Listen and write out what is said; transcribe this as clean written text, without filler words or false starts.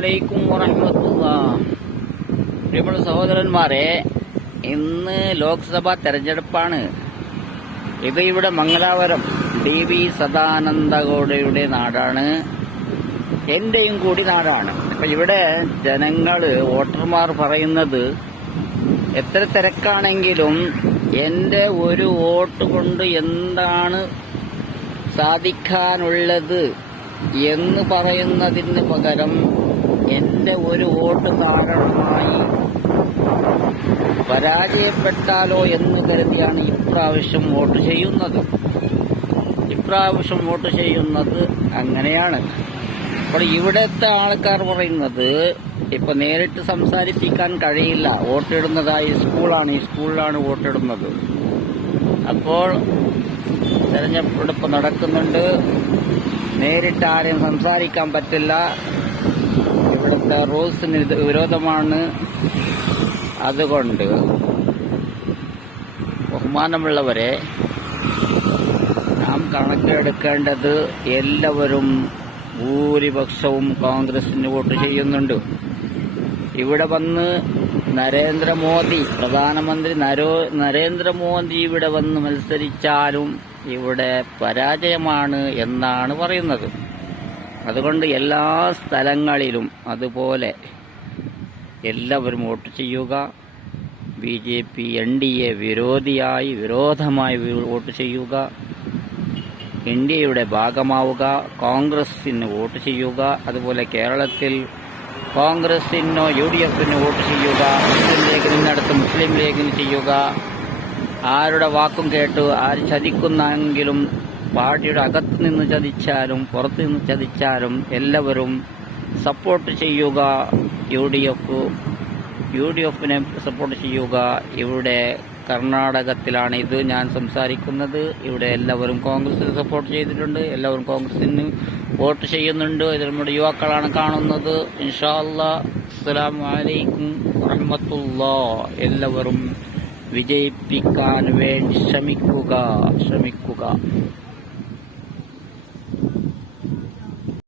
അലൈക്കും വറഹ്മത്തുള്ളാഹി. പ്രിയമുള്ള സഹോദരന്മാരെ, ഇന്ന് ലോക്സഭാ തെരഞ്ഞെടുപ്പാണ്. ഇത് ഇവിടെ മംഗലാപുരം DV സദാനന്ദഗൌഡയുടെ നാടാണ്, എന്റെയും കൂടി നാടാണ്. അപ്പൊ ഇവിടെ ജനങ്ങള് വോട്ടർമാർ പറയുന്നത്, എത്ര തിരക്കാണെങ്കിലും എന്റെ ഒരു വോട്ട് കൊണ്ട് എന്താണ് സാധിക്കാനുള്ളത് എന്ന് പറയുന്നതിന് പകരം എന്റെ ഒരു വോട്ട് കാരണമായി പരാജയപ്പെട്ടാലോ എന്ന് കരുതിയാണ് ഇപ്രാവശ്യം വോട്ട് ചെയ്യുന്നത്. അങ്ങനെയാണ്. അപ്പോൾ ഇവിടുത്തെ ആൾക്കാർ പറയുന്നത്, ഇപ്പൊ നേരിട്ട് സംസാരിപ്പിക്കാൻ കഴിയില്ല, വോട്ടിടുന്നതായി ഈ സ്കൂളിലാണ് വോട്ടിടുന്നത്. അപ്പോൾ തെരഞ്ഞെടുപ്പ് നടക്കുന്നുണ്ട്, നേരിട്ട് ആരെയും സംസാരിക്കാൻ പറ്റില്ല. ഇവിടുത്തെ റൂൾസിന് വിരോധമാണ്. അതുകൊണ്ട് ബഹുമാനമുള്ളവരെ, നാം കണക്കെടുക്കേണ്ടത്, എല്ലാവരും ഭൂരിപക്ഷവും കോൺഗ്രസിന് വോട്ട് ചെയ്യുന്നുണ്ട്. ഇവിടെ വന്ന് പ്രധാനമന്ത്രി നരേന്ദ്രമോദി ഇവിടെ വന്ന് മത്സരിച്ചാലും ഇവിടെ പരാജയമാണ് എന്നാണ് പറയുന്നത്. അതുകൊണ്ട് എല്ലാ സ്ഥലങ്ങളിലും അതുപോലെ എല്ലാവരും വോട്ട് ചെയ്യുക. BJP NDA വിരോധമായി വോട്ട് ചെയ്യുക. ഇന്ത്യയുടെ ഭാഗമാവുക. കോൺഗ്രസിന് വോട്ട് ചെയ്യുക. അതുപോലെ കേരളത്തിൽ കോൺഗ്രസിനോ UDFനോ വോട്ട് ചെയ്യുക. മുസ്ലിം ലീഗിനടുത്ത് മുസ്ലിം ലീഗിന് ചെയ്യുക. ആരുടെ വാക്കും കേട്ട് ആര് ചതിക്കുന്നെങ്കിലും, പാർട്ടിയുടെ അകത്ത് നിന്ന് ചതിച്ചാലും പുറത്തു നിന്ന് ചതിച്ചാലും എല്ലാവരും സപ്പോർട്ട് ചെയ്യുക. UDFനെ സപ്പോർട്ട് ചെയ്യുക. ഇവിടെ കർണാടകത്തിലാണ് ഇത് ഞാൻ സംസാരിക്കുന്നത്. ഇവിടെ എല്ലാവരും കോൺഗ്രസിന് സപ്പോർട്ട് ചെയ്തിട്ടുണ്ട്, എല്ലാവരും കോൺഗ്രസിന് വോട്ട് ചെയ്യുന്നുണ്ട്. ഇത് നമ്മുടെ യുവാക്കളാണ് കാണുന്നത്. ഇൻഷാ അല്ലാഹ്. അസ്സലാമു അലൈക്കും വറഹ്മത്തുള്ളാഹി. എല്ലാവരും വിജയിപ്പിക്കാൻ വേണ്ടി ശ്രമിക്കുക.